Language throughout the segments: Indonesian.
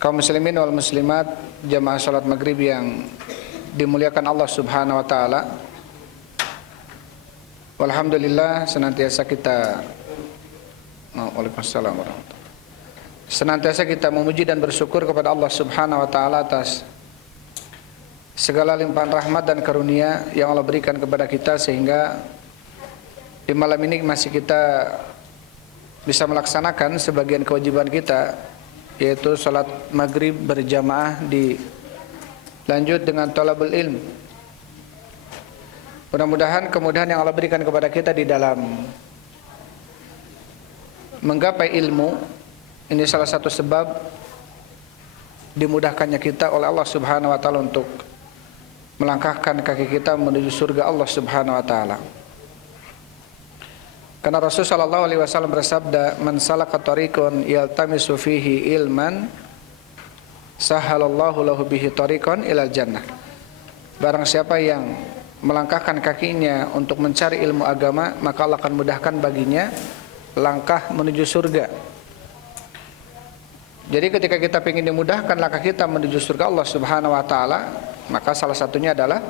Kaum muslimin wal muslimat, jamaah salat maghrib yang dimuliakan Allah Subhanahu wa taala. Alhamdulillah senantiasa kita Waalaikumsalam warahmatullahi. Senantiasa kita memuji dan bersyukur kepada Allah Subhanahu wa taala atas segala limpahan rahmat dan karunia yang Allah berikan kepada kita, sehingga di malam ini masih kita bisa melaksanakan sebagian kewajiban kita, yaitu salat maghrib berjamaah dilanjut dengan thalabul ilm. Mudah-mudahan kemudahan yang Allah berikan kepada kita di dalam menggapai ilmu ini salah satu sebab dimudahkannya kita oleh Allah Subhanahu wa taala untuk melangkahkan kaki kita menuju surga Allah Subhanahu wa taala. Karena Rasul sallallahu alaihi wasallam bersabda, "Man salaka tariqan yaltamisu fihi ilman, sahalallahu lahu bihi tariqan ilal jannah." Barang siapa yang melangkahkan kakinya untuk mencari ilmu agama, maka Allah akan mudahkan baginya langkah menuju surga. Jadi ketika kita ingin dimudahkan langkah kita menuju surga Allah Subhanahu wa taala, maka salah satunya adalah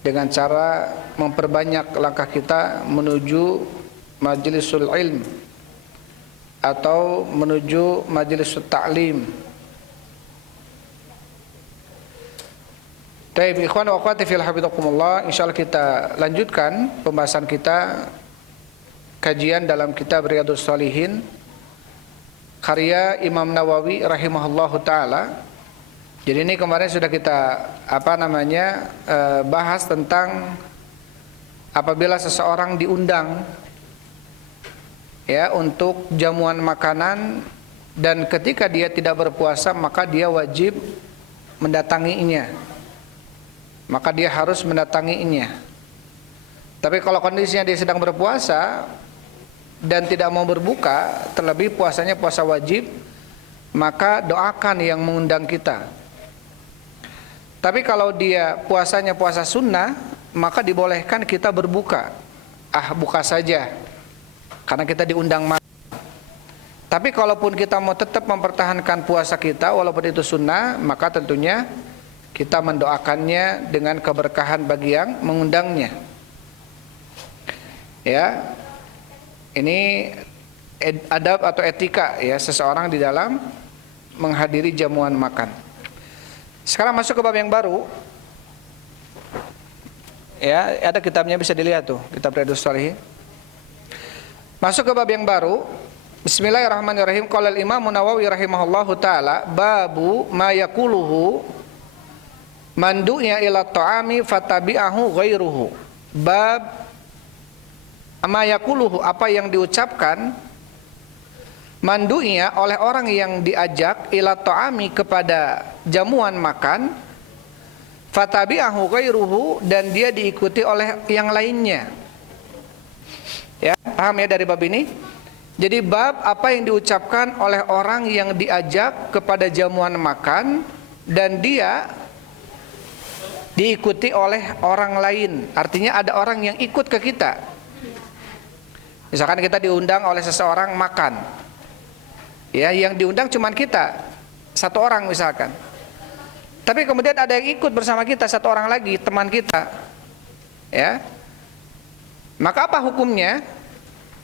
dengan cara memperbanyak langkah kita menuju majlisul ilm atau menuju majlisul ta'lim. Baik, ikhwan wa akhwati fil hafizakumullah, insyaallah kita lanjutkan pembahasan kita kajian dalam kitab Riyadhus Shalihin karya Imam Nawawi rahimahullahu taala. Jadi ini kemarin sudah kita bahas tentang apabila seseorang diundang ya untuk jamuan makanan, dan ketika dia tidak berpuasa maka dia wajib mendatanginya, maka dia harus mendatanginya. Tapi kalau kondisinya dia sedang berpuasa dan tidak mau berbuka, terlebih puasanya puasa wajib, maka doakan yang mengundang kita. Tapi kalau dia puasanya puasa sunnah, maka dibolehkan kita berbuka. Buka saja, karena kita diundang makan. Tapi kalaupun kita mau tetap mempertahankan puasa kita walaupun itu sunnah, maka tentunya kita mendoakannya dengan keberkahan bagi yang mengundangnya. Ya, ini adab atau etika ya seseorang di dalam menghadiri jamuan makan. Sekarang masuk ke bab yang baru. Ya, ada kitabnya bisa dilihat tuh, kitab Riyadhus Shalihin. Masuk ke bab yang baru. Bismillahirrahmanirrahim. Qala al-Imam Nawawi rahimahullahu taala, babu ma yaquluhu man du'iya ila ta'ami fatabi'ahu ghairuhu. Bab ma yaquluhu, apa yang diucapkan man du'iya oleh orang yang diajak ila ta'ami kepada jamuan makan, fatabi'ahu ghairuhu, dan dia diikuti oleh yang lainnya. Ya, paham ya dari bab ini? Jadi bab apa yang diucapkan oleh orang yang diajak kepada jamuan makan dan dia diikuti oleh orang lain. Artinya ada orang yang ikut ke kita. Misalkan kita diundang oleh seseorang makan, ya, yang diundang cuman kita, satu orang misalkan. Tapi kemudian ada yang ikut bersama kita, satu orang lagi, teman kita, ya. Maka apa hukumnya?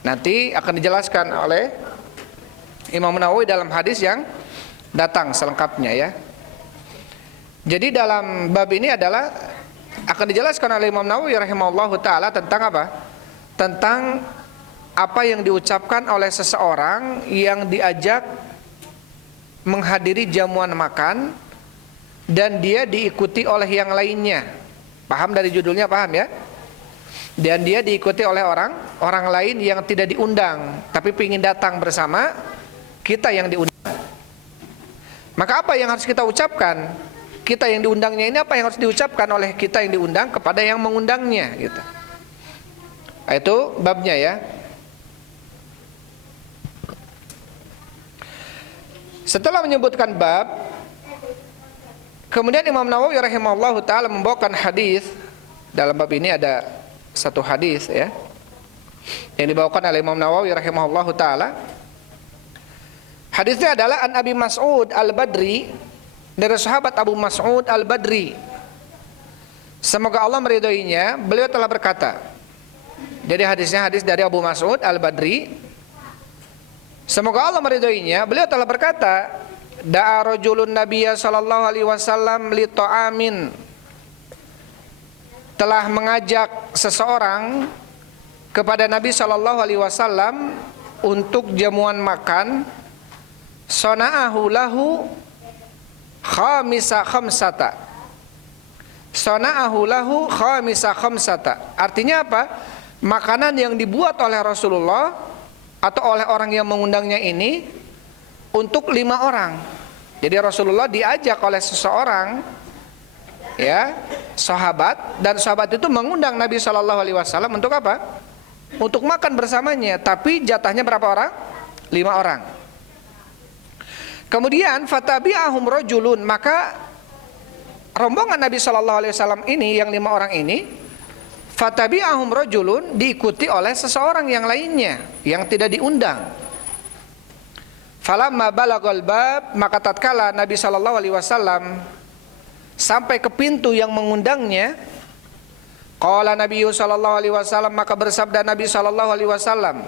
Nanti akan dijelaskan oleh Imam Nawawi dalam hadis yang datang selengkapnya ya. Jadi dalam bab ini adalah akan dijelaskan oleh Imam Nawawi rahimahullahu taala tentang apa? Tentang apa yang diucapkan oleh seseorang yang diajak menghadiri jamuan makan dan dia diikuti oleh yang lainnya. Paham dari judulnya, paham ya? Dan dia diikuti oleh orang lain yang tidak diundang tapi ingin datang bersama kita yang diundang. Maka apa yang harus kita ucapkan? Kita yang diundangnya ini apa yang harus diucapkan oleh kita yang diundang kepada yang mengundangnya gitu. Itu babnya ya. Setelah menyebutkan bab, kemudian Imam Nawawi rahimahullahu taala membawakan hadis. Dalam bab ini ada satu hadis ya yang dibawakan oleh Imam Nawawi rahimahullahu taala Hadisnya adalah an Abi Mas'ud Al-Badri, dari sahabat Abu Mas'ud Al-Badri, semoga Allah meridhoinya, beliau telah berkata. Jadi hadisnya hadis dari Abu Mas'ud Al-Badri, semoga Allah meridhoinya, beliau telah berkata, da'a rajulun nabiyya sallallahu alaihi wasallam li ta'amin, telah mengajak seseorang kepada Nabi sallallahu alaihi wasallam untuk jamuan makan, sana'ahu lahu khamisa khamsata. Sana'ahu lahu khamisa khamsata. Artinya apa? Makanan yang dibuat oleh Rasulullah atau oleh orang yang mengundangnya ini untuk 5 orang. Jadi Rasulullah diajak oleh seseorang, ya, sahabat, dan sahabat itu mengundang Nabi Shallallahu Alaihi Wasallam untuk apa? Untuk makan bersamanya. Tapi jatahnya berapa orang? 5 orang. Kemudian fatabi'ahum rajulun, maka rombongan Nabi Shallallahu Alaihi Wasallam ini yang 5 orang ini, fatabi'ahum rajulun, diikuti oleh seseorang yang lainnya yang tidak diundang. Falamma balagal bab, maka tatkala Nabi sallallahu alaihi wasallam sampai ke pintu yang mengundangnya, qala Nabi sallallahu alaihi wasallam, maka bersabda Nabi sallallahu alaihi wasallam,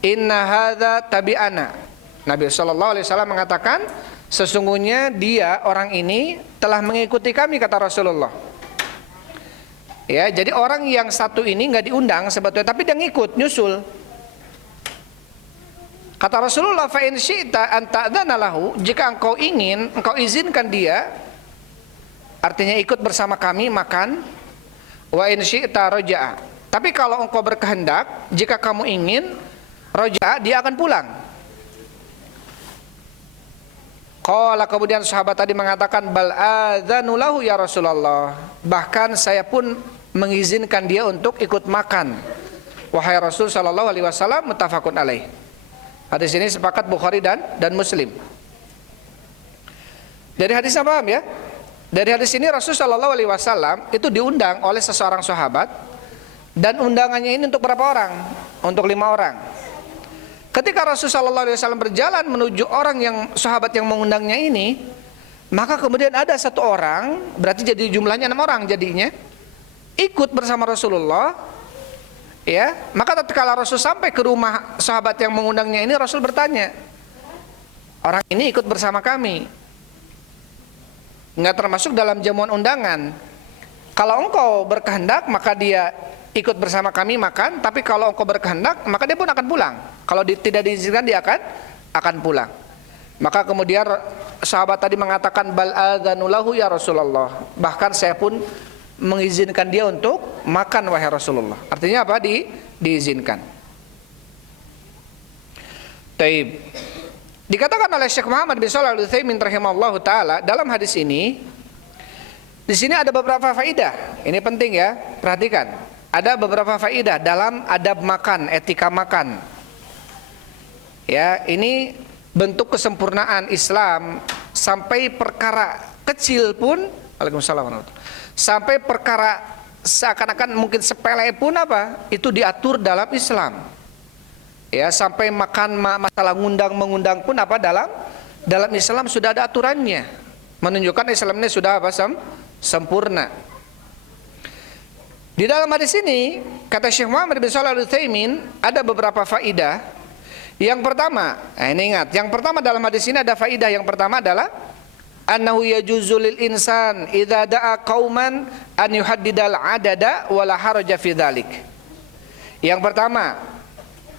inna hadza tabi'ana. Nabi sallallahu alaihi wasallam mengatakan, sesungguhnya dia, orang ini telah mengikuti kami, kata Rasulullah. Ya, jadi orang yang satu ini enggak diundang sebetulnya, tapi dia ngikut, nyusul. Kata Rasulullah, fa in syi'ta an ta'dzana lahu, jika engkau ingin, engkau izinkan dia, artinya ikut bersama kami makan, wa in syi'ta raja'a. Tapi kalau engkau berkehendak, jika kamu ingin, raja'a, dia akan pulang. Qala, kemudian sahabat tadi mengatakan, bal adzanu lahu ya Rasulullah, bahkan saya pun mengizinkan dia untuk ikut makan, wahai Rasul sallallahu alaihi wasallam, muttafaqun alaih. Hadis ini sepakat Bukhari dan Muslim. Dari hadisnya paham ya? Dari hadis ini Rasul sallallahu alaihi wasallam itu diundang oleh seseorang sahabat, dan undangannya ini untuk berapa orang? Untuk 5 orang. Ketika Rasul sallallahu alaihi wasallam berjalan menuju orang yang sahabat yang mengundangnya ini, maka kemudian ada 1 orang, berarti jadi jumlahnya 6 orang jadinya, ikut bersama Rasulullah. Ya, maka tatkala Rasul sampai ke rumah sahabat yang mengundangnya ini, Rasul bertanya, orang ini ikut bersama kami, enggak termasuk dalam jamuan undangan. Kalau engkau berkehendak, maka dia ikut bersama kami makan, tapi kalau engkau berkehendak, maka dia pun akan pulang. Kalau tidak diizinkan, dia akan pulang. Maka kemudian sahabat tadi mengatakan, bal adzanu lahu ya Rasulullah, bahkan saya pun mengizinkan dia untuk makan, wahai Rasulullah. Artinya apa? Diizinkan. Taib. Dikatakan oleh Syekh Muhammad bin Shalih Al-Utsaimin rahimahullahu taala dalam hadis ini, di sini ada beberapa faidah. Ini penting ya, perhatikan. Ada beberapa faidah dalam adab makan, etika makan. Ya, ini bentuk kesempurnaan Islam, sampai perkara kecil pun, Waalaikumsalam warahmatullahi, sampai perkara seakan-akan mungkin sepele pun apa? Itu diatur dalam Islam. Ya, sampai makan masalah mengundang pun apa, dalam Islam sudah ada aturannya. Menunjukkan Islam ini sudah apa? Sempurna. Di dalam hadis ini kata Syekh Muhammad bin Shalih Al-Utsaimin ada beberapa faidah. Yang pertama, ini ingat, yang pertama dalam hadis ini ada faidah. Yang pertama adalah annahu yajuzu lil insan idza da'a qauman an yuhaddidal adada wala haraja fi dzalik. Yang pertama,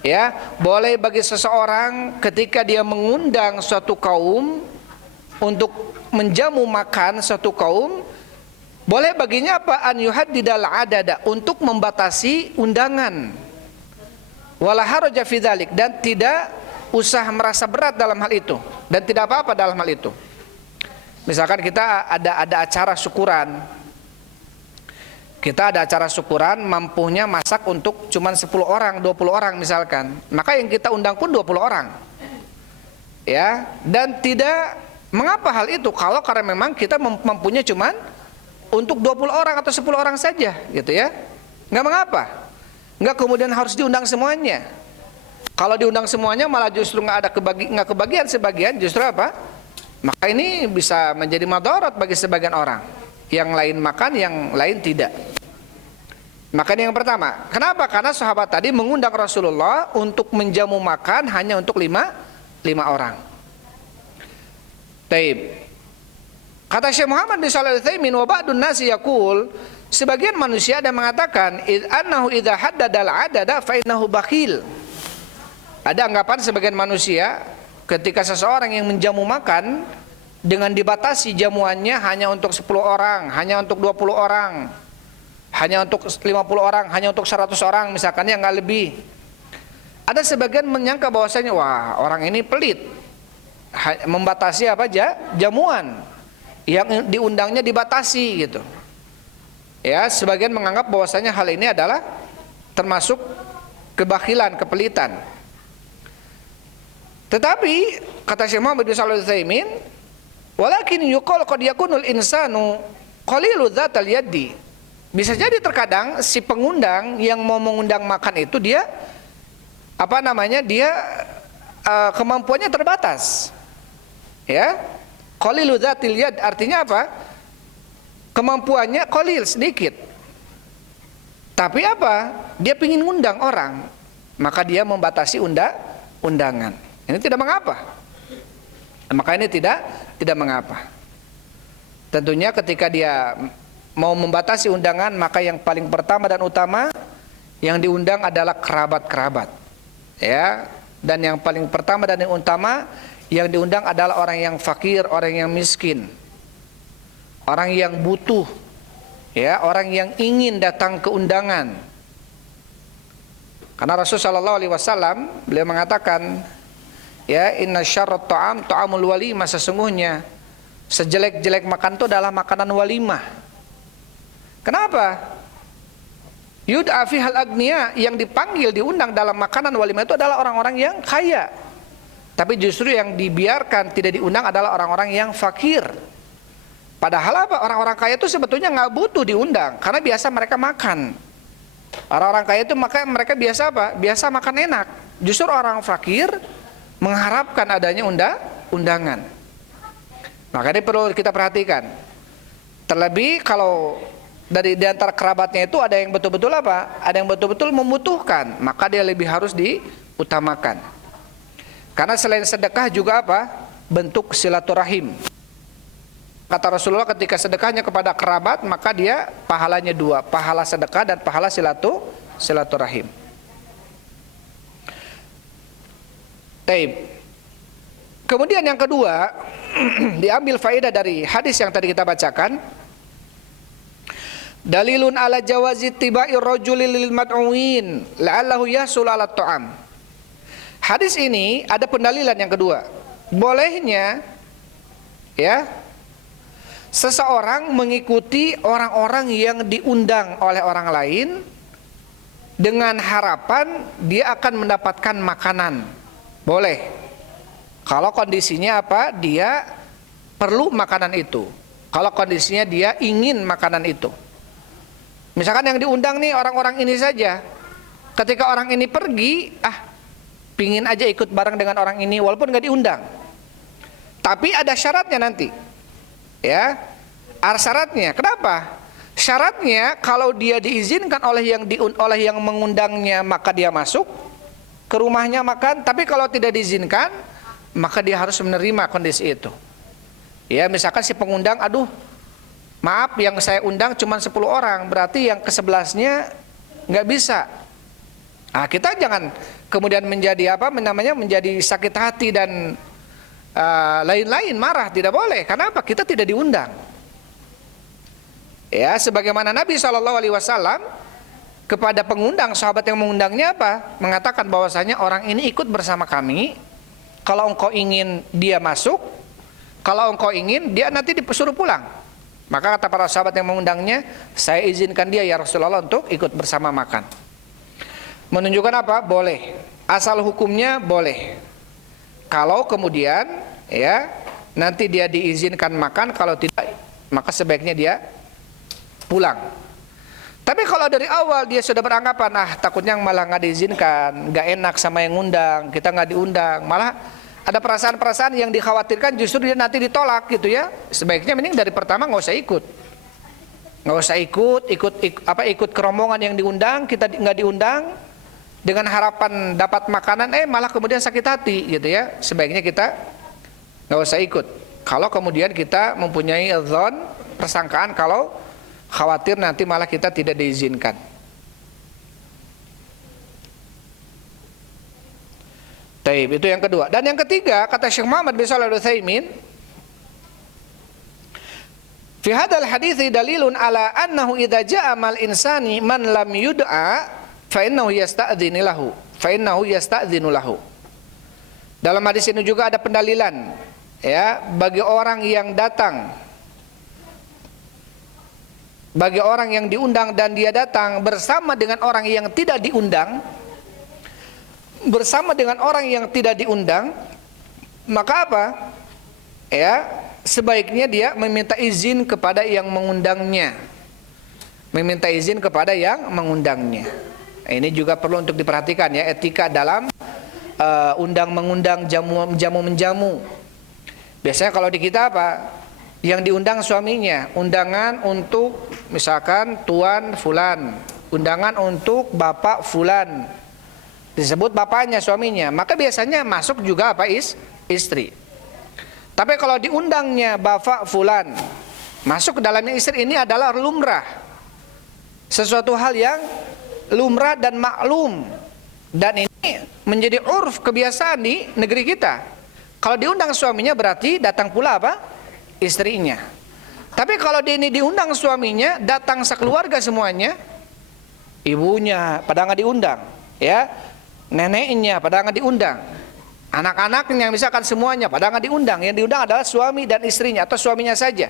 ya, boleh bagi seseorang ketika dia mengundang suatu kaum untuk menjamu makan suatu kaum, boleh baginya apa? An yuhaddidal adada, untuk membatasi undangan. Wala haraja fi dzalik, dan tidak usah merasa berat dalam hal itu, dan tidak apa-apa dalam hal itu. Misalkan kita ada acara syukuran, kita ada acara syukuran, mampunya masak untuk cuman 10 orang, 20 orang misalkan, maka yang kita undang pun 20 orang. Ya, dan tidak mengapa hal itu kalau karena memang kita mampunya cuman untuk 20 orang atau 10 orang saja, gitu ya. Enggak mengapa. Enggak kemudian harus diundang semuanya. Kalau diundang semuanya malah justru nggak kebagian sebagian, justru apa? Maka ini bisa menjadi madarat bagi sebagian orang. Yang lain makan, yang lain tidak. Maka ini yang pertama. Kenapa? Karena sahabat tadi mengundang Rasulullah untuk menjamu makan hanya untuk lima orang. Taib. Kata Syekh Muhammad bin Shalih Al-Utsaimin, wa ba'dun nasi yaqul, sebagian manusia ada mengatakan annahu idza haddada al-adada fa innahu bakhil. Ada anggapan sebagian manusia ketika seseorang yang menjamu makan dengan dibatasi jamuannya hanya untuk 10 orang, hanya untuk 20 orang, hanya untuk 50 orang, hanya untuk 100 orang misalkan, yang nggak lebih. Ada sebagian menyangka bahwasanya wah, orang ini pelit, membatasi apa aja jamuan, yang diundangnya dibatasi gitu. Ya, sebagian menganggap bahwasanya hal ini adalah termasuk kebakhilan, kepelitan. Tetapi kata Syekh Muhammad bin Shalih Al-Utsaimin, walakin yuqal qad yakunul insanu qalilu dzatal yaddi. Bisa jadi terkadang si pengundang yang mau mengundang makan itu dia kemampuannya terbatas. Ya. Qalilu dzatil yad artinya apa? Kemampuannya qalil, sedikit. Tapi apa? Dia ingin ngundang orang, maka dia membatasi undangan. Ini tidak mengapa. Maka ini tidak mengapa. Tentunya ketika dia mau membatasi undangan, maka yang paling pertama dan utama yang diundang adalah kerabat-kerabat. Ya, dan yang paling pertama dan yang utama yang diundang adalah orang yang fakir, orang yang miskin, orang yang butuh, ya, orang yang ingin datang ke undangan. Karena Rasulullah SAW beliau mengatakan, ya, inna syarrat ta'am ta'amul walimah, sesungguhnya sejelek-jelek makan itu adalah makanan walimah. Kenapa? Yud'a fihal agniya, yang dipanggil diundang dalam makanan walimah itu adalah orang-orang yang kaya. Tapi justru yang dibiarkan tidak diundang adalah orang-orang yang fakir. Padahal apa? Orang-orang kaya itu sebetulnya nggak butuh diundang, karena biasa mereka makan. Orang-orang kaya itu mereka biasa apa? Biasa makan enak. Justru orang fakir mengharapkan adanya undangan. Maka ini perlu kita perhatikan. Terlebih kalau di antara kerabatnya itu ada yang betul-betul apa? Ada yang betul-betul membutuhkan, maka dia lebih harus diutamakan. Karena selain sedekah juga apa? Bentuk silaturahim. Kata Rasulullah, ketika sedekahnya kepada kerabat, maka dia pahalanya dua, pahala sedekah dan pahala silaturahim. Taib. Kemudian yang kedua, diambil faedah dari hadis yang tadi kita bacakan. Dalilun ala jawazi tiba'ir rajuli lil mad'uin la'allahu yahsul ala ta'am. Hadis ini ada pendalilan yang kedua. Bolehnya, ya, seseorang mengikuti orang-orang yang diundang oleh orang lain dengan harapan dia akan mendapatkan makanan. Boleh. Kalau kondisinya apa? Dia perlu makanan itu. Kalau kondisinya dia ingin makanan itu. Misalkan yang diundang nih orang-orang ini saja. Ketika orang ini pergi, pingin aja ikut bareng dengan orang ini walaupun gak diundang. Tapi ada syaratnya nanti. Ya. Syaratnya. Kenapa? Syaratnya kalau dia diizinkan oleh yang mengundangnya, maka dia masuk ke rumahnya makan. Tapi kalau tidak diizinkan, maka dia harus menerima kondisi itu. Ya, misalkan si pengundang, aduh, maaf yang saya undang cuma 10 orang, berarti yang ke-11-nya nggak bisa. Kita jangan kemudian menjadi menjadi sakit hati dan lain-lain, marah, tidak boleh. Karena apa? Kita tidak diundang. Ya, sebagaimana Nabi SAW kepada pengundang, sahabat yang mengundangnya apa? Mengatakan bahwasanya orang ini ikut bersama kami. Kalau engkau ingin dia masuk, kalau engkau ingin dia nanti disuruh pulang. Maka kata para sahabat yang mengundangnya, saya izinkan dia ya Rasulullah untuk ikut bersama makan. Menunjukkan apa? Boleh. Asal hukumnya boleh. Kalau kemudian ya nanti dia diizinkan makan, kalau tidak maka sebaiknya dia pulang. Tapi kalau dari awal dia sudah beranggapan, takutnya malah nggak diizinkan, nggak enak sama yang ngundang, kita nggak diundang, malah ada perasaan-perasaan yang dikhawatirkan justru dia nanti ditolak gitu ya. Sebaiknya mending dari pertama nggak usah ikut, ikut ke rombongan yang diundang, kita nggak diundang dengan harapan dapat makanan, malah kemudian sakit hati gitu ya. Sebaiknya kita nggak usah ikut. Kalau kemudian kita mempunyai dzan, persangkaan kalau khawatir nanti malah kita tidak diizinkan. Taib, itu yang kedua. Dan yang ketiga, kata Syekh Muhammad bin Shalih Al-Utsaimin, fi hadzal hadithi dalilun ala annahu idza ja'a mal insani man lam yud'a fa innahu yasta'dzinu lahu. Dalam hadis ini juga ada pendalilan ya bagi orang yang datang, bagi orang yang diundang dan dia datang bersama dengan orang yang tidak diundang, maka apa? Ya, sebaiknya dia meminta izin kepada yang mengundangnya. Ini juga perlu untuk diperhatikan ya, etika dalam undang mengundang, jamu menjamu. Biasanya kalau di kita apa? Yang diundang suaminya, undangan untuk misalkan tuan fulan, undangan untuk bapak fulan, disebut bapaknya suaminya, maka biasanya masuk juga apa? Istri. Tapi kalau diundangnya bapak fulan, masuk ke dalamnya istri, ini adalah lumrah, sesuatu hal yang lumrah dan maklum, dan ini menjadi urf, kebiasaan di negeri kita. Kalau diundang suaminya berarti datang pula apa? Istrinya. Tapi kalau dia ini diundang suaminya, datang sekeluarga semuanya, ibunya pada nggak diundang, ya, neneknya pada nggak diundang, anak-anaknya misalkan semuanya pada nggak diundang, yang diundang adalah suami dan istrinya atau suaminya saja.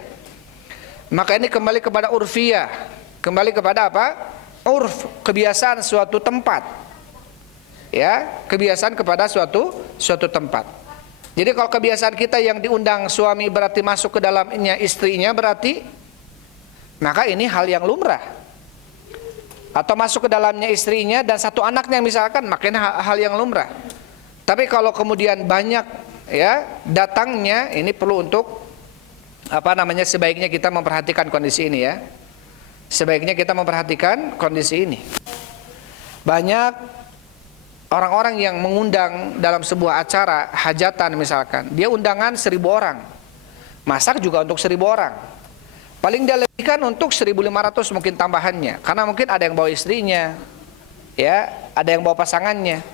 Maka ini kembali kepada urfiyah, kembali kepada apa? Urf, kebiasaan suatu tempat, ya, kebiasaan kepada suatu tempat. Jadi kalau kebiasaan kita yang diundang suami berarti masuk ke dalamnya istrinya berarti, maka ini hal yang lumrah. Atau masuk ke dalamnya istrinya dan satu anaknya misalkan, makanya hal yang lumrah. Tapi kalau kemudian banyak ya datangnya, ini perlu untuk sebaiknya kita memperhatikan kondisi ini ya. Sebaiknya kita memperhatikan kondisi ini. Banyak orang-orang yang mengundang dalam sebuah acara hajatan misalkan, dia undangan 1.000 orang, masak juga untuk 1.000 orang, paling dia lebihkan untuk 1.500 mungkin tambahannya, karena mungkin ada yang bawa istrinya, ya, ada yang bawa pasangannya.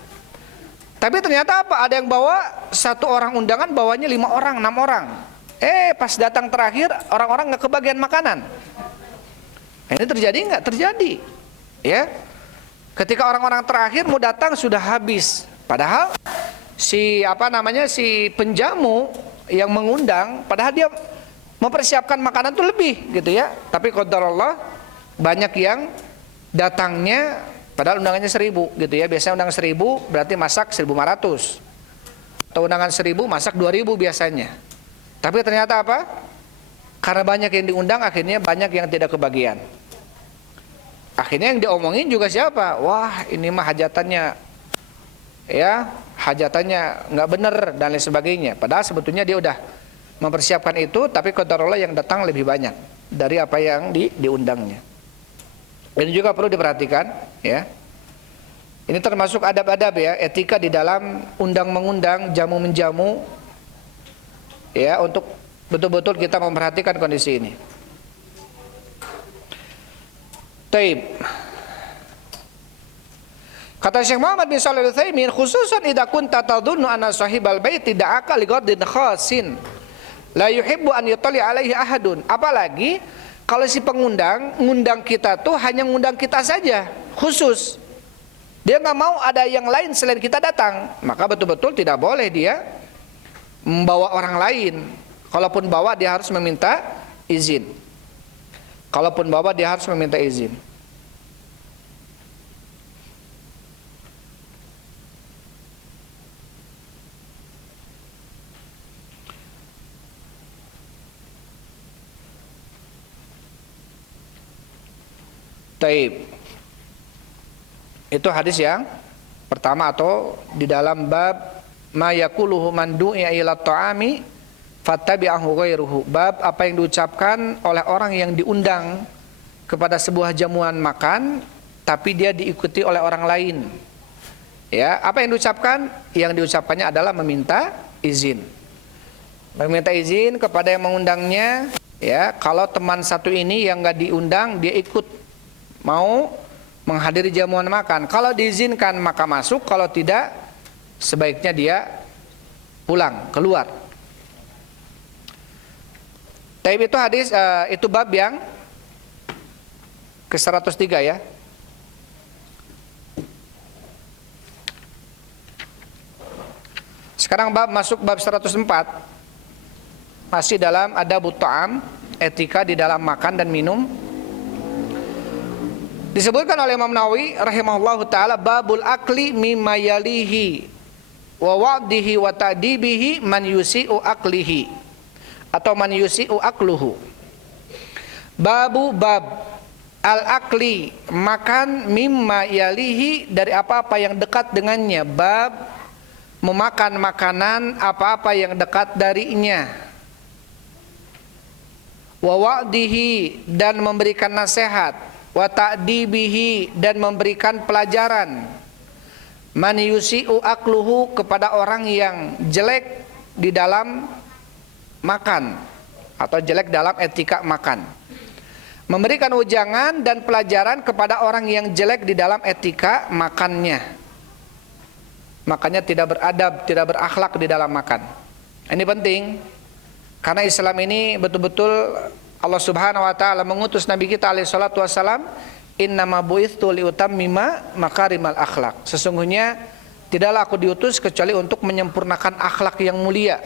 Tapi ternyata apa? Ada yang bawa satu orang undangan bawanya 5 orang, 6 orang. Pas datang terakhir orang-orang nggak kebagian makanan. Ini terjadi nggak? Terjadi, ya. Ketika orang-orang terakhir mau datang sudah habis. Padahal si penjamu yang mengundang, padahal dia mempersiapkan makanan itu lebih gitu ya. Tapi qadarullah banyak yang datangnya padahal undangannya 1.000 gitu ya. Biasanya undangan 1.000 berarti masak 1.500. Atau undangan 1.000 masak 2.000 biasanya. Tapi ternyata apa? Karena banyak yang diundang, akhirnya banyak yang tidak kebagian. Akhirnya yang diomongin juga siapa? Wah, ini mah hajatannya, ya, hajatannya nggak bener dan lain sebagainya. Padahal sebetulnya dia udah mempersiapkan itu, tapi qadarullah yang datang lebih banyak dari apa yang diundangnya. Ini juga perlu diperhatikan, ya. Ini termasuk adab-adab ya, etika di dalam undang mengundang, jamu menjamu, ya, untuk betul-betul kita memperhatikan kondisi ini. Taib. Kata Syekh Muhammad bin Shalih Al-Utsaimin, khususan idza kunta tadhunnu anna sahibal bait da'aka li ghadin khasin la yuhibbu an yutali alaihi ahadun. Apalagi kalau si pengundang ngundang kita tuh hanya ngundang kita saja, khusus. Dia nggak mau ada yang lain selain kita datang, maka betul-betul tidak boleh dia membawa orang lain. Kalaupun bawa dia harus meminta izin. Kalaupun bawa dia harus meminta izin. Taib. Itu hadis yang pertama atau di dalam bab ma yaquluhu man du'iya ila ta'ami fattabi'ahu ghairuhu. Bab apa yang diucapkan oleh orang yang diundang kepada sebuah jamuan makan tapi dia diikuti oleh orang lain. Ya, apa yang diucapkan? Yang diucapkannya adalah meminta izin. Meminta izin kepada yang mengundangnya, ya. Kalau teman satu ini yang enggak diundang, dia ikut mau menghadiri jamuan makan. Kalau diizinkan maka masuk, kalau tidak sebaiknya dia pulang, keluar. Tapi itu hadis, itu bab yang ke-103 ya. Sekarang masuk bab 104. Masih dalam adabut ta'am, etika di dalam makan dan minum. Disebutkan oleh Imam Nawawi rahimahullahu taala babul akli mimma yalihi wa wa'dihi wa ta'dibihi man yusi'u aklihi atau man yusi'u akluhu. Bab al-akli, makan mimma yalihi, dari apa-apa yang dekat dengannya. Bab memakan makanan apa-apa yang dekat darinya. Wa wa'dihi, dan memberikan nasihat. Wa ta'dibihi, dan memberikan pelajaran. Man yusi'u akluhu, kepada orang yang jelek di dalam makan atau jelek dalam etika makan. Memberikan ujangan dan pelajaran kepada orang yang jelek di dalam etika makannya. Makanya tidak beradab, tidak berakhlak di dalam makan. Ini penting, karena Islam ini betul-betul Allah Subhanahu wa taala mengutus Nabi kita alaihi salatu wasalam, innama bu'itsu liutammima makarimal akhlak. Sesungguhnya tidaklah aku diutus kecuali untuk menyempurnakan akhlak yang mulia.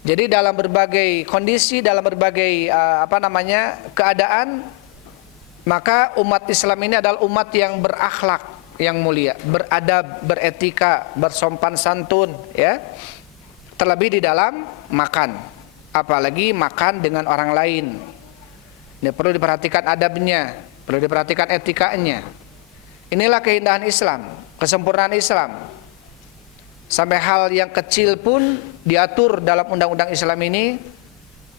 Jadi dalam berbagai kondisi, dalam berbagai keadaan, maka umat Islam ini adalah umat yang berakhlak, yang mulia, beradab, beretika, bersopan santun, ya. Terlebih di dalam makan, apalagi makan dengan orang lain. Ini perlu diperhatikan adabnya, perlu diperhatikan etikanya. Inilah keindahan Islam, kesempurnaan Islam. Sampai hal yang kecil pun diatur dalam undang-undang Islam ini,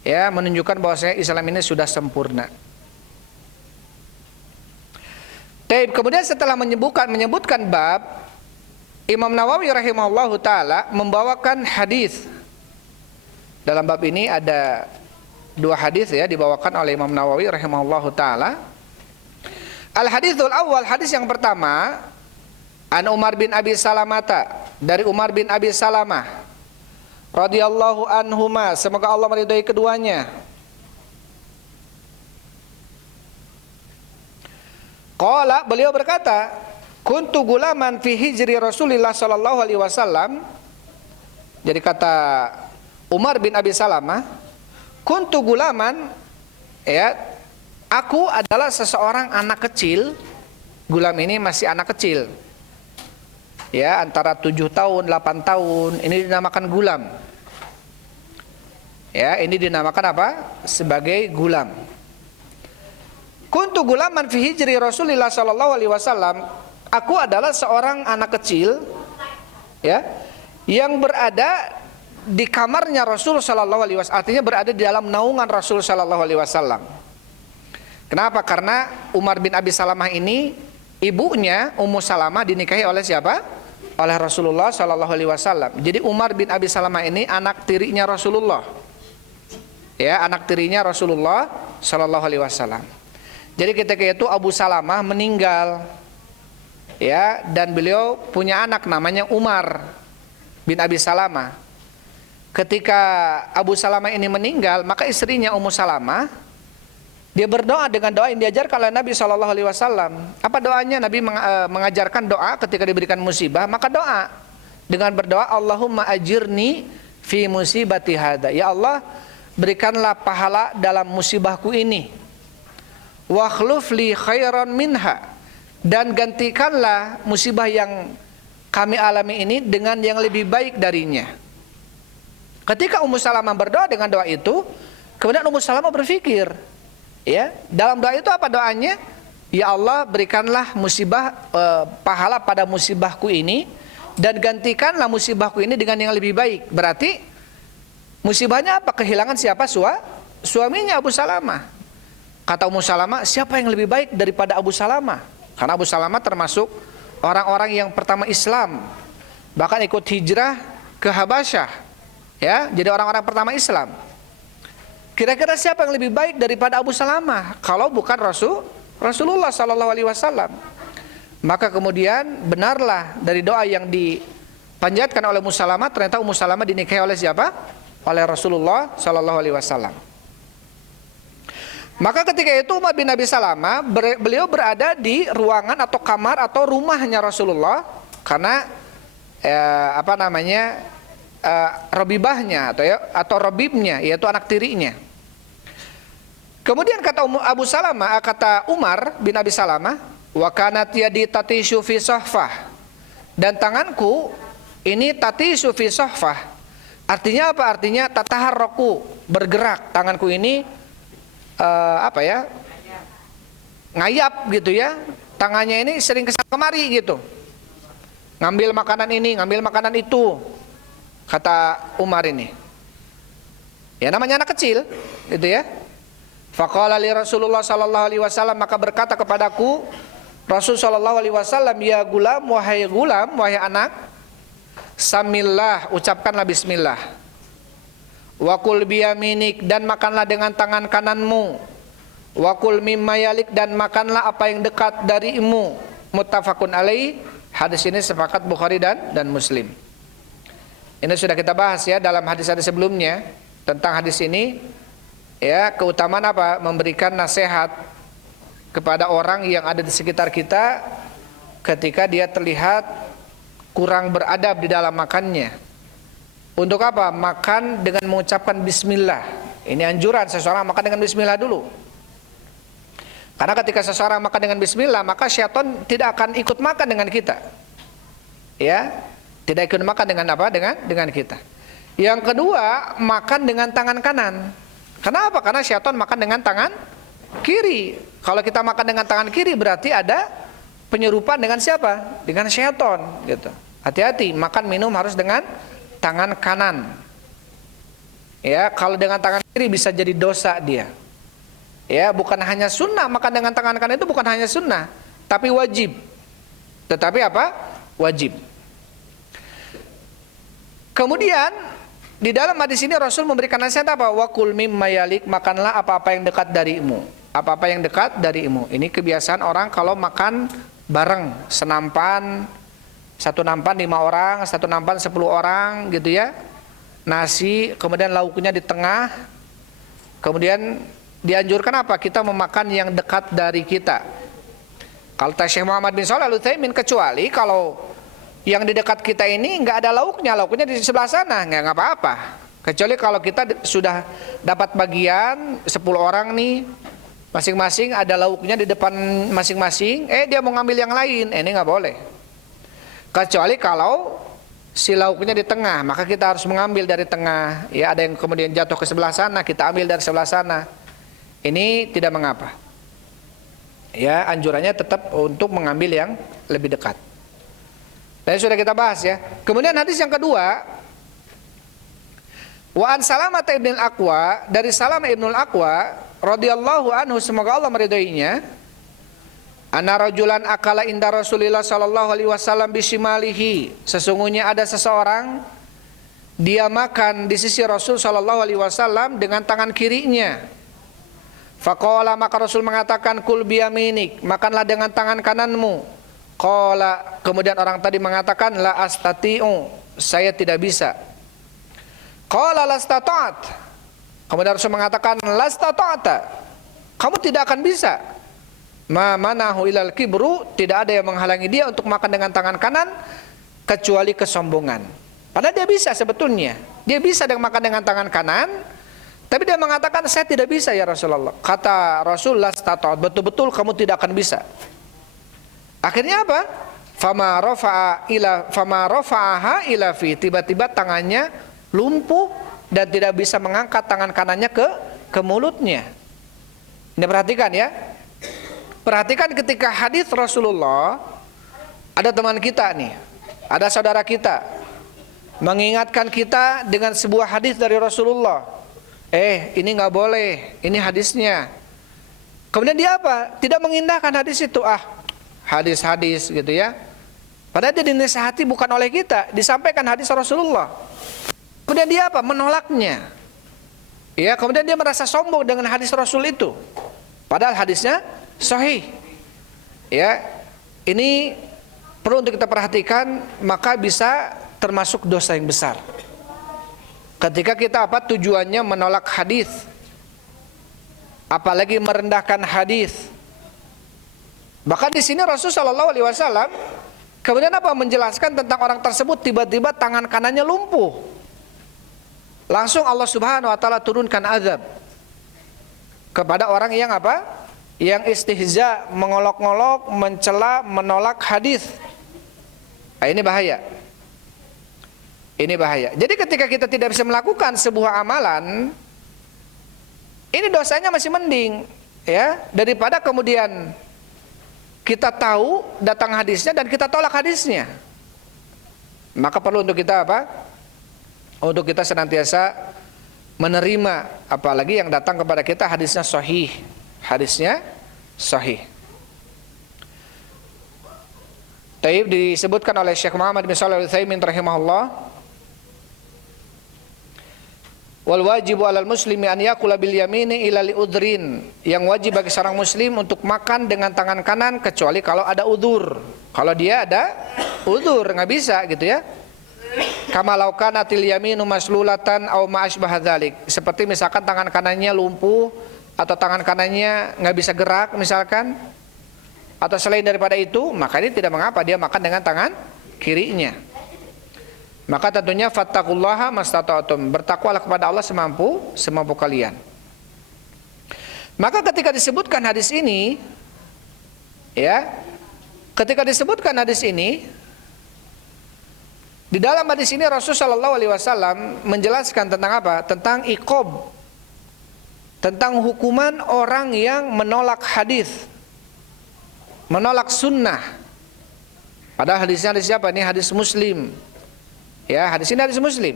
ya, menunjukkan bahwasanya Islam ini sudah sempurna. Kemudian setelah menyebutkan bab, Imam Nawawi rahimahullahu taala membawakan hadis. Dalam bab ini ada dua hadis, ya, dibawakan oleh Imam Nawawi rahimahullahu taala. Al haditsul awal, hadis yang pertama, an Umar bin Abi Salamata, dari Umar bin Abi Salamah radhiyallahu anhuma, semoga Allah meridhai keduanya. Qala, beliau berkata, kuntu gulaman fi hijri Rasulillah sallallahu alaihi wasallam. Jadi kata Umar bin Abi Salamah, kuntu gulaman, ya, aku adalah seseorang anak kecil. Gulam ini masih anak kecil, ya, antara 7 tahun, 8 tahun, ini dinamakan gulam. Ya, ini dinamakan apa? Sebagai gulam. Kuntu gulaman fi hijri Rasulillah sallallahu alaihi wasallam. Aku adalah seorang anak kecil, ya, yang berada di kamarnya Rasul sallallahu alaihi wasallam. Artinya berada di dalam naungan Rasul sallallahu alaihi wasallam. Kenapa? Karena Umar bin Abi Salamah ini, ibunya Ummu Salamah dinikahi oleh siapa? Oleh Rasulullah sallallahu alaihi wasallam. Jadi Umar bin Abi Salamah ini anak tirinya Rasulullah. Ya, anak tirinya Rasulullah sallallahu alaihi wasallam. Jadi ketika itu Abu Salamah meninggal, ya, dan beliau punya anak namanya Umar bin Abi Salamah. Ketika Abu Salamah ini meninggal, maka istrinya Ummu Salamah, dia berdoa dengan doa yang diajarkan oleh Nabi SAW. Apa doanya? Nabi mengajarkan doa ketika diberikan musibah, maka doa dengan berdoa, Allahumma ajirni fi musibati hadza. Ya Allah, berikanlah pahala dalam musibahku ini. Wa khluf li khairan minha, dan gantikanlah musibah yang kami alami ini dengan yang lebih baik darinya. Ketika Ummu Salamah berdoa dengan doa itu, kemudian Ummu Salamah berpikir, ya, dalam doa itu apa doanya? ya Allah berikanlah musibah pahala pada musibahku ini dan gantikanlah musibahku ini dengan yang lebih baik. Berarti musibahnya apa? Kehilangan siapa? Suaminya Abu Salamah. Kata Ummu Salamah, siapa yang lebih baik daripada Abu Salamah? Karena Abu Salamah termasuk orang-orang yang pertama Islam, bahkan ikut hijrah ke Habasyah, ya, jadi orang-orang pertama Islam. Kira-kira siapa yang lebih baik daripada Abu Salamah kalau bukan Rasulullah Sallallahu Alaihi Wasallam? Maka kemudian benarlah dari doa yang dipanjatkan oleh Ummu Salamah, ternyata Ummu Salamah dinikahi oleh siapa? Oleh Rasulullah Sallallahu Alaihi Wasallam. Maka ketika itu Umar bin Abi Salamah, beliau berada di ruangan atau kamar atau rumahnya Rasulullah, karena Robibahnya atau Robibnya, yaitu anak tirinya. Kemudian kata Abu Salamah, kata Umar bin Abi Salamah, wa kanat yadi tatishu fi sahfah, dan tanganku ini tatishu fi sahfah. Artinya apa? Artinya tataharraku, bergerak. Tanganku ini ngayap gitu ya. Tangannya ini sering kesana kemari gitu, ngambil makanan ini, ngambil makanan itu, kata Umar ini. Ya namanya anak kecil gitu ya. Faqala li Rasulullah sallallahu alaihi wasallam, maka berkata kepadaku Rasul sallallahu alaihi wasallam, ya gulam, wahai anak, samillah, ucapkanlah bismillah. Wakul biyaminik, dan makanlah dengan tangan kananmu. Wakul mimma yalik, dan makanlah apa yang dekat darimu. Muttafaqun alaih. Hadis ini sepakat Bukhari dan Muslim. Ini sudah kita bahas ya dalam hadis-hadis sebelumnya tentang hadis ini. Ya, keutamaan apa? Memberikan nasihat kepada orang yang ada di sekitar kita ketika dia terlihat kurang beradab di dalam makannya. Untuk apa? Makan dengan mengucapkan bismillah. Ini anjuran seseorang makan dengan bismillah dulu. Karena ketika seseorang makan dengan bismillah, maka syaitan tidak akan ikut makan dengan kita. Ya, tidak ikut makan dengan apa? Dengan kita. Yang kedua, makan dengan tangan kanan. Kenapa? Karena syaitan makan dengan tangan kiri. Kalau kita makan dengan tangan kiri berarti ada penyerupan dengan siapa? Dengan syaitan gitu. Hati-hati, makan minum harus dengan tangan kanan. Ya, kalau dengan tangan kiri bisa jadi dosa dia. Ya, bukan hanya sunnah, makan dengan tangan kanan itu bukan hanya sunnah, tapi wajib. Tetapi apa? Wajib. Kemudian di dalam hadis ini Rasul memberikan nasihat apa? Wakul mimma yalik, makanlah apa-apa yang dekat darimu. Apa-apa yang dekat darimu. Ini kebiasaan orang kalau makan bareng, senampan, satu nampan 5 orang, satu nampan 10 orang gitu ya. Nasi, kemudian lauknya di tengah. Kemudian dianjurkan apa? Kita memakan yang dekat dari kita. Kalau Syekh Muhammad bin Shalih Al-Utsaimin, kecuali kalau yang di dekat kita ini nggak ada lauknya di sebelah sana, nggak apa-apa. Kecuali kalau kita sudah dapat bagian 10 orang nih, masing-masing ada lauknya di depan masing-masing, dia mau ngambil yang lain, ini nggak boleh. Kecuali kalau si lauknya di tengah, maka kita harus mengambil dari tengah. Ya, ada yang kemudian jatuh ke sebelah sana, kita ambil dari sebelah sana. Ini tidak mengapa. Ya, anjurannya tetap untuk mengambil yang lebih dekat. Dan sudah kita bahas ya. Kemudian hadis yang kedua, wa an Salamah ibn al-Aqwa, dari Salamah ibn al-Aqwa radhiyallahu anhu, semoga Allah meridainya, anna rajulan akala inda Rasulillah sallallahu alaihi wasallam bisimalihi, sesungguhnya ada seseorang dia makan di sisi Rasul sallallahu alaihi wasallam dengan tangan kirinya. Faqala, maka Rasul mengatakan, kul biyaminik, makanlah dengan tangan kananmu. Qala, kemudian orang tadi mengatakan, la astati'u, saya tidak bisa. Qala lastata'at, kemudian Rasul mengatakan, lastata'ata, kamu tidak akan bisa. Ma manahu ilal kibru, tidak ada yang menghalangi dia untuk makan dengan tangan kanan kecuali kesombongan. Padahal dia bisa sebetulnya. Dia bisa makan dengan tangan kanan, tapi dia mengatakan, saya tidak bisa ya Rasulullah. Kata Rasul, lastata'at, betul-betul kamu tidak akan bisa. Akhirnya apa? Fama rafa'aha ila fi, tiba-tiba tangannya lumpuh dan tidak bisa mengangkat tangan kanannya ke mulutnya. Ini perhatikan ya. Perhatikan ketika hadis Rasulullah, ada teman kita nih, ada saudara kita mengingatkan kita dengan sebuah hadis dari Rasulullah. Ini nggak boleh, ini hadisnya. Kemudian dia apa? Tidak mengindahkan hadis itu. Hadis-hadis gitu ya. Padahal dia dinasihati bukan oleh kita, disampaikan hadis Rasulullah. Kemudian dia apa? Menolaknya. Ya, kemudian dia merasa sombong dengan hadis Rasul itu. Padahal hadisnya sahih. Ya, ini perlu untuk kita perhatikan, maka bisa termasuk dosa yang besar. Ketika kita tujuannya menolak hadis, apalagi merendahkan hadis. Bahkan di sini Rasul Shallallahu Alaihi Wasallam kemudian menjelaskan tentang orang tersebut tiba-tiba tangan kanannya lumpuh. Langsung Allah Subhanahu Wa Taala turunkan azab kepada orang yang yang istihza, mengolok-ngolok, mencela, menolak hadis. Ini bahaya. Ini bahaya. Jadi ketika kita tidak bisa melakukan sebuah amalan, ini dosanya masih mending, ya, daripada kemudian kita tahu datang hadisnya dan kita tolak hadisnya. Maka perlu untuk kita untuk kita senantiasa menerima, apalagi yang datang kepada kita hadisnya sahih. Hadisnya sahih. Taib disebutkan oleh Syekh Muhammad bin Shalih Al-Utsaimin rahimahullah, wal wajibu 'alal muslimi an yakula bil yamini ila li udrin. Yang wajib bagi seorang muslim untuk makan dengan tangan kanan kecuali kalau ada udzur. Kalau dia ada udzur nggak bisa gitu ya. Kama law kanatil yaminu maslulatan aw ma asbah dzalik. Seperti misalkan tangan kanannya lumpuh atau tangan kanannya nggak bisa gerak misalkan, atau selain daripada itu, maka ini tidak mengapa dia makan dengan tangan kirinya. Maka tentunya fattaqullaha mastata'tum, bertakwalah kepada Allah semampu kalian. Maka ketika disebutkan hadis ini, ya, ketika disebutkan hadis ini, di dalam hadis ini Rasulullah Shallallahu Alaihi Wasallam menjelaskan tentang tentang iqab, tentang hukuman orang yang menolak hadis, menolak sunnah. Padahal hadisnya hadis siapa? Ini hadis Muslim. Ya, hadis ini hadis Muslim.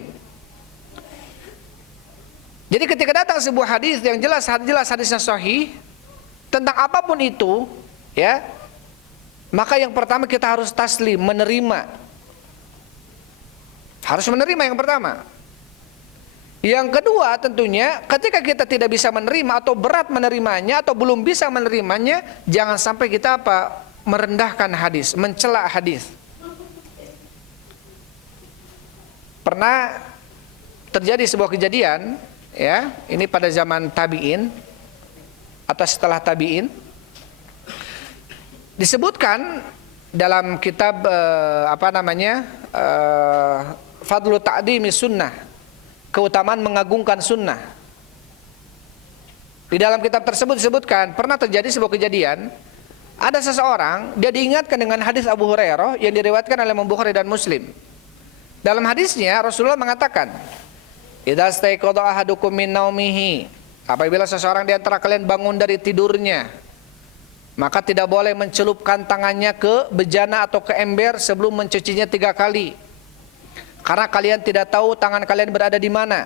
Jadi ketika datang sebuah hadis yang jelas hadisnya sahih tentang apapun itu, ya, maka yang pertama kita harus taslim, menerima. Harus menerima yang pertama. Yang kedua tentunya ketika kita tidak bisa menerima atau berat menerimanya atau belum bisa menerimanya, jangan sampai kita merendahkan hadis, mencela hadis. Pernah terjadi sebuah kejadian, ya, ini pada zaman tabi'in atau setelah tabi'in. Disebutkan dalam kitab Fadlu Ta'dimi Sunnah, keutamaan mengagungkan sunnah. Di dalam kitab tersebut disebutkan pernah terjadi sebuah kejadian, ada seseorang dia diingatkan dengan hadis Abu Hurairah yang diriwayatkan oleh Imam Bukhari dan Muslim. Dalam hadisnya Rasulullah mengatakan, idza staiqadha ahadukum min naumihi, apabila seseorang di antara kalian bangun dari tidurnya, maka tidak boleh mencelupkan tangannya ke bejana atau ke ember sebelum mencucinya 3 kali. Karena kalian tidak tahu tangan kalian berada di mana.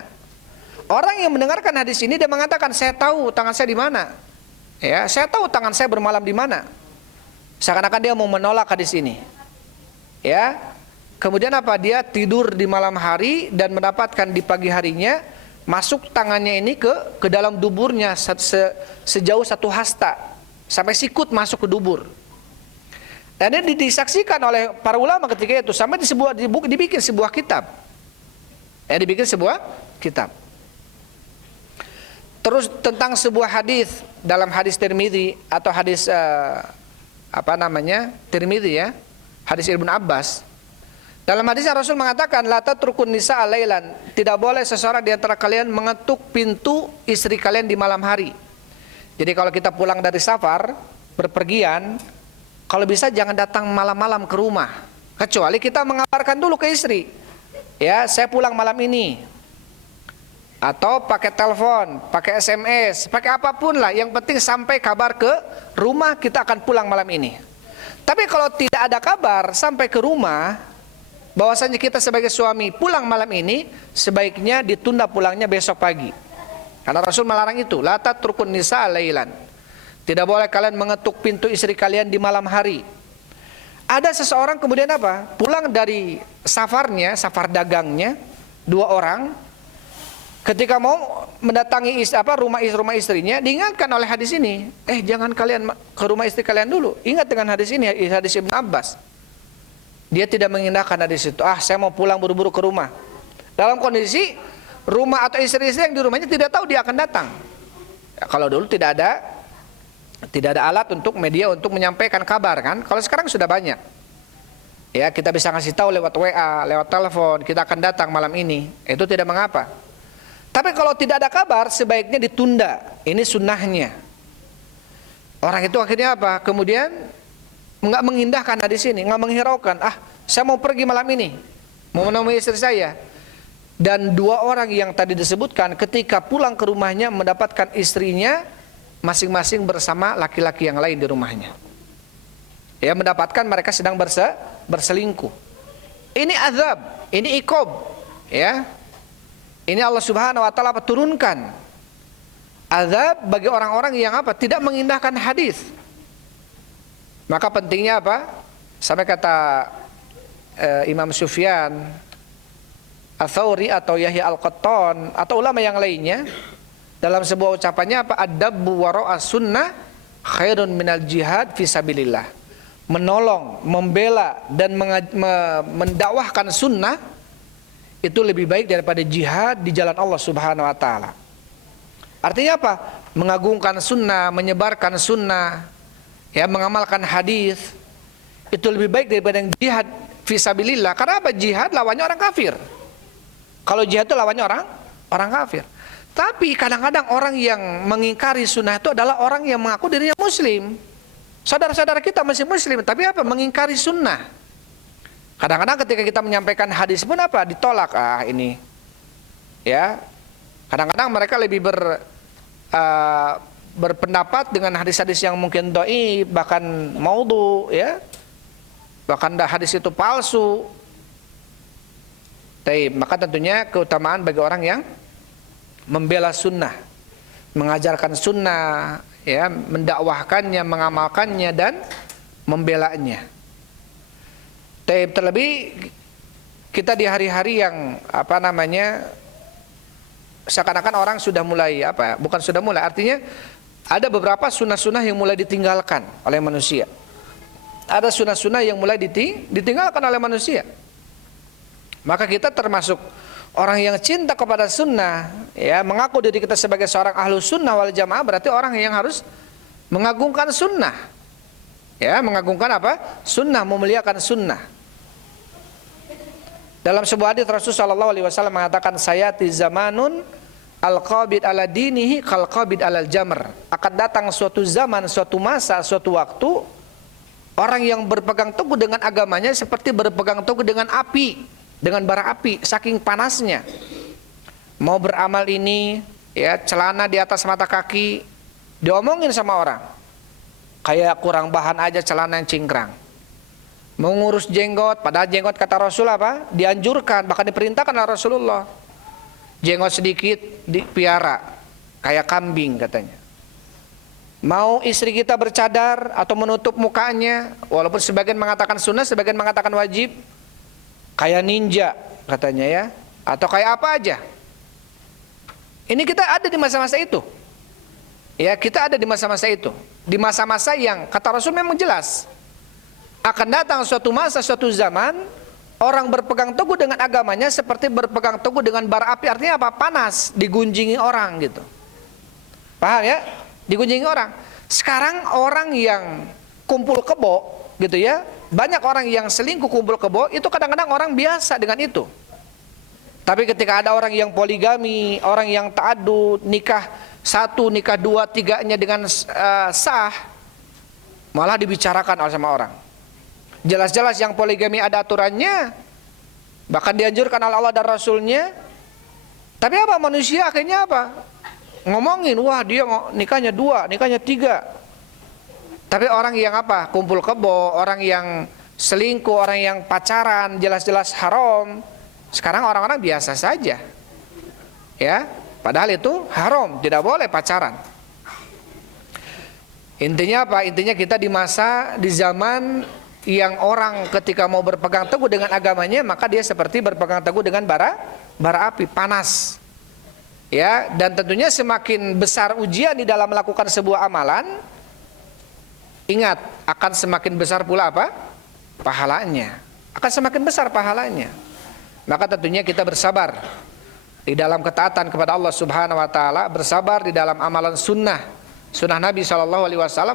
Orang yang mendengarkan hadis ini dia mengatakan, saya tahu tangan saya di mana. Ya, saya tahu tangan saya bermalam di mana. Seakan-akan dia mau menolak hadis ini. Ya. Kemudian dia tidur di malam hari dan mendapatkan di pagi harinya masuk tangannya ini ke dalam duburnya sejauh 1 hasta sampai sikut masuk ke dubur. Dan ini disaksikan oleh para ulama ketika itu sampai dibikin sebuah kitab. Dibikin sebuah kitab. Terus tentang sebuah hadis dalam hadis Tirmidzi atau hadis Tirmidzi ya, hadis Ibnu Abbas. Dalam hadisnya Rasul mengatakan, la tatrukun nisa alailan, tidak boleh seseorang di antara kalian mengetuk pintu istri kalian di malam hari. Jadi kalau kita pulang dari safar, berpergian, kalau bisa jangan datang malam-malam ke rumah, kecuali kita mengabarkan dulu ke istri, ya, saya pulang malam ini, atau pakai telepon, pakai SMS, pakai apapun lah, yang penting sampai kabar ke rumah kita akan pulang malam ini. Tapi kalau tidak ada kabar sampai ke rumah bahwasanya kita sebagai suami pulang malam ini, sebaiknya ditunda pulangnya besok pagi. Karena Rasul melarang itu, la tatrukun nisa lailan. Tidak boleh kalian mengetuk pintu istri kalian di malam hari. Ada seseorang kemudian apa? Pulang dari safarnya, safar dagangnya, 2 orang. Ketika mau mendatangi rumah istrinya, diingatkan oleh hadis ini, jangan kalian ke rumah istri kalian dulu. Ingat dengan hadis ini, hadis Ibnu Abbas. Dia tidak mengindahkan hadis itu. Saya mau pulang buru-buru ke rumah. Dalam kondisi rumah atau istri-istri yang di rumahnya tidak tahu dia akan datang. Ya, kalau dulu tidak ada alat untuk media untuk menyampaikan kabar kan. Kalau sekarang sudah banyak. Ya, kita bisa ngasih tahu lewat WA, lewat telepon, kita akan datang malam ini. Itu tidak mengapa. Tapi kalau tidak ada kabar, sebaiknya ditunda. Ini sunnahnya. Orang itu akhirnya apa? Kemudian nggak mengindahkan hadis ini, nggak menghiraukan. Saya mau pergi malam ini, mau menemui istri saya. Dan 2 orang yang tadi disebutkan, ketika pulang ke rumahnya mendapatkan istrinya masing-masing bersama laki-laki yang lain di rumahnya. Ya, mendapatkan mereka sedang berselingkuh. Ini azab, ini iqab, ya. Ini Allah Subhanahu wa taala turunkan azab bagi orang-orang yang tidak mengindahkan hadis. Maka pentingnya apa? Sampai kata Imam Sufyan Ats-Tsauri atau Yahya Al-Qattan atau ulama yang lainnya dalam sebuah ucapannya apa? Ad-dabbu wara'a sunnah khairun minal jihad fisabilillah. Menolong, membela dan mendakwahkan sunnah itu lebih baik daripada jihad di jalan Allah Subhanahu wa taala. Artinya apa? Mengagungkan sunnah, menyebarkan sunnah, ya, mengamalkan hadis itu lebih baik daripada yang jihad fisabilillah. Karena apa? Jihad lawannya orang kafir. Kalau jihad itu lawannya orang kafir. Tapi kadang-kadang orang yang mengingkari sunnah itu adalah orang yang mengaku dirinya muslim. Saudara-saudara kita masih muslim, tapi apa? Mengingkari sunnah. Kadang-kadang ketika kita menyampaikan hadis pun apa? Ditolak. Ini, ya. Kadang-kadang mereka lebih berpendapat dengan hadis-hadis yang mungkin dhaif, bahkan maudhu, ya. Bahkan hadis itu palsu. Maka tentunya keutamaan bagi orang yang membela sunnah, mengajarkan sunnah, ya, mendakwahkannya, mengamalkannya dan membelanya. Terlebih kita di hari-hari yang seakan-akan orang sudah mulai bukan sudah mulai, artinya ada beberapa sunnah-sunnah yang mulai ditinggalkan oleh manusia. Ada sunnah-sunnah yang mulai ditinggalkan oleh manusia. Maka kita termasuk orang yang cinta kepada sunnah, ya, mengaku diri kita sebagai seorang ahlu sunnah wal jamaah, berarti orang yang harus mengagungkan sunnah, ya, mengagungkan sunnah, memuliakan sunnah. Dalam sebuah hadis Rasulullah SAW mengatakan, sayati zamanun al-qabid ala dinihi kal qabid alal jamr. Akan datang suatu zaman, suatu masa, suatu waktu, orang yang berpegang teguh dengan agamanya seperti berpegang teguh dengan api, dengan bara api, saking panasnya. Mau beramal ini, ya, celana di atas mata kaki, diomongin sama orang, kayak kurang bahan aja celana yang cingkrang. Mau ngurus jenggot, padahal jenggot kata Rasul dianjurkan, bahkan diperintahkan oleh Rasulullah. Jenggot sedikit dipiara, kayak kambing katanya. Mau istri kita bercadar atau menutup mukanya, walaupun sebagian mengatakan sunnah, sebagian mengatakan wajib, kayak ninja katanya, ya, atau kayak apa aja. Ini kita ada di masa-masa itu. Ya, kita ada di masa-masa itu. Di masa-masa yang kata Rasul memang jelas akan datang suatu masa, suatu zaman, orang berpegang teguh dengan agamanya seperti berpegang teguh dengan bara api. Artinya apa? Panas, digunjingi orang gitu. Paham ya? Digunjingi orang. Sekarang orang yang kumpul kebo gitu, ya, banyak orang yang selingkuh kumpul kebo, itu kadang-kadang orang biasa dengan itu. Tapi ketika ada orang yang poligami, orang yang ta'adud, nikah 1, nikah 2, 3-nya dengan sah, malah dibicarakan oleh sama orang. Jelas-jelas yang poligami ada aturannya, bahkan dianjurkan oleh Allah dan Rasulnya, Tapi apa manusia akhirnya apa? Ngomongin, wah dia nikahnya 2, nikahnya 3. Tapi orang yang apa? Kumpul kebo, orang yang selingkuh, orang yang pacaran, jelas-jelas haram. Sekarang orang-orang biasa saja. Ya, padahal itu haram, tidak boleh pacaran. Intinya apa? Intinya kita di zaman yang orang ketika mau berpegang teguh dengan agamanya, maka dia seperti berpegang teguh dengan bara api panas. Ya, dan tentunya semakin besar ujian di dalam melakukan sebuah amalan, ingat, akan semakin besar pula apa? Pahalanya. Akan semakin besar pahalanya. Maka tentunya kita bersabar di dalam ketaatan kepada Allah Subhanahu wa taala, bersabar di dalam amalan sunnah Nabi SAW,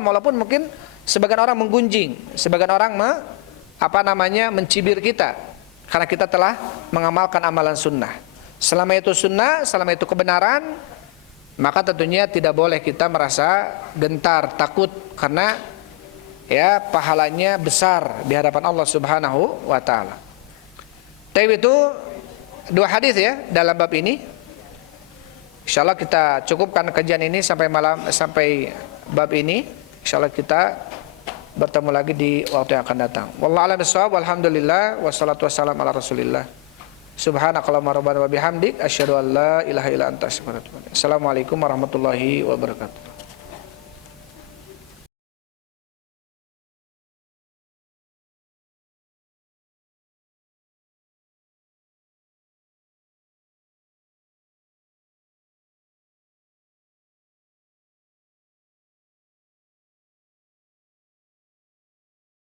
walaupun mungkin sebagian orang menggunjing, sebagian orang mencibir kita karena kita telah mengamalkan amalan sunnah. Selama itu sunnah, selama itu kebenaran, maka tentunya tidak boleh kita merasa gentar, takut, karena ya pahalanya besar di hadapan Allah Subhanahu wa taala. Tapi itu 2 hadis ya dalam bab ini. Insyaallah kita cukupkan kajian ini sampai bab ini. Insyaallah kita bertemu lagi di waktu yang akan datang. Wallahu a'lam bishawab. Walhamdulillah wassalatu wassalamu ala Rasulillah. Subhanakallahumma rabbana wa bihamdik asyhadu an la ilaha illa anta astaghfiruka wa atubu ilaik. Assalamualaikum warahmatullahi wabarakatuh.